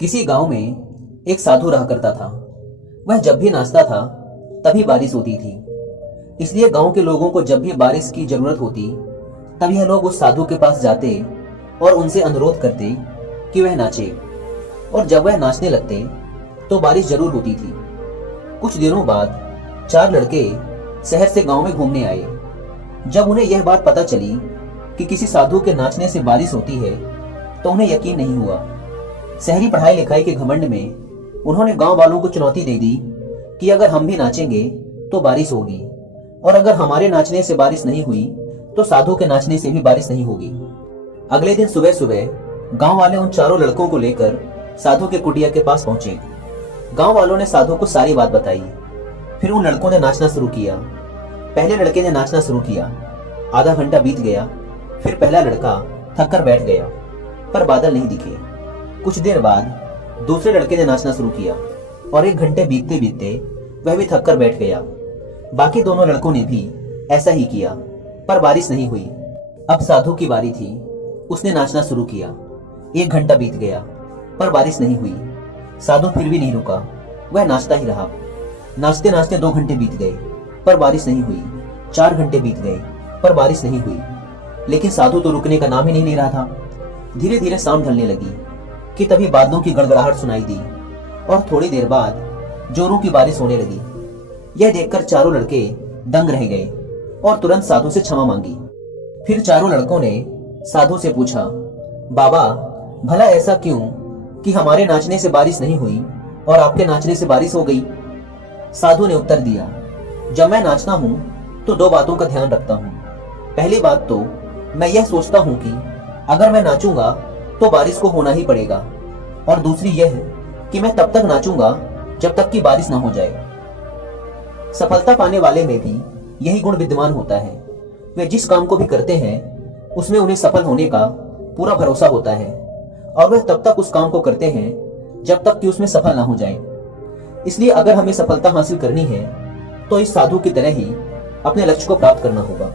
किसी गांव में एक साधु रहा करता था। वह जब भी नाचता था तभी बारिश होती थी। इसलिए गांव के लोगों को जब भी बारिश की जरूरत होती तब यह लोग उस साधु के पास जाते और उनसे अनुरोध करते कि वह नाचे। और जब वह नाचने लगते तो बारिश जरूर होती थी। कुछ दिनों बाद 4 लड़के शहर से गांव में घूमने आए। जब उन्हें यह बात पता चली कि किसी साधु के नाचने से बारिश होती है तो उन्हें यकीन नहीं हुआ। शहरी पढ़ाई लिखाई के घमंड में उन्होंने गांव वालों को चुनौती दे दी कि अगर हम भी नाचेंगे तो बारिश होगी, और अगर हमारे नाचने से बारिश नहीं हुई तो साधु के नाचने से भी बारिश नहीं होगी। अगले दिन सुबह सुबह गांव वाले उन चारों लड़कों को लेकर साधु के कुटिया के पास पहुंचे। गांव वालों ने साधु को सारी बात बताई। फिर उन लड़कों ने नाचना शुरू किया। पहले लड़के ने नाचना शुरू किया। आधा घंटा बीत गया। फिर पहला लड़का थक कर बैठ गया, पर बादल नहीं दिखे। कुछ देर बाद दूसरे लड़के ने नाचना शुरू किया और 1 घंटे बीतते बीतते वह भी थक कर बैठ गया। बाकी दोनों लड़कों ने भी ऐसा ही किया, पर बारिश नहीं हुई। अब साधु की बारी थी। उसने नाचना शुरू किया। 1 घंटा बीत गया, पर बारिश नहीं हुई। साधु फिर भी नहीं रुका, वह नाचता ही रहा। नाचते नाचते 2 घंटे बीत गए, पर बारिश नहीं हुई। 4 घंटे बीत गए, पर बारिश नहीं हुई। लेकिन साधु तो रुकने का नाम ही नहीं ले रहा था। धीरे धीरे शाम ढलने लगी कि तभी बादलों की गड़गड़ाहट सुनाई दी और थोड़ी देर बाद जोरों की बारिश होने लगी। यह देखकर चारों लड़के दंग रह गए और तुरंत साधु से क्षमा मांगी। फिर चारों लड़कों ने साधु से पूछा, बाबा, भला ऐसा क्यों कि हमारे नाचने से बारिश नहीं हुई और आपके नाचने से बारिश हो गई? साधु ने उत्तर दिया, जब मैं नाचता हूं तो 2 बातों का ध्यान रखता हूं। पहली बात तो मैं यह सोचता हूं कि अगर मैं नाचूंगा तो बारिश को होना ही पड़ेगा, और दूसरी यह कि मैं तब तक नाचूंगा जब तक कि बारिश ना हो जाए। सफलता पाने वाले में भी यही गुण विद्यमान होता है। वे जिस काम को भी करते हैं उसमें उन्हें सफल होने का पूरा भरोसा होता है, और वह तब तक उस काम को करते हैं जब तक कि उसमें सफल ना हो जाए। इसलिए अगर हमें सफलता हासिल करनी है तो इस साधु की तरह ही अपने लक्ष्य को प्राप्त करना होगा।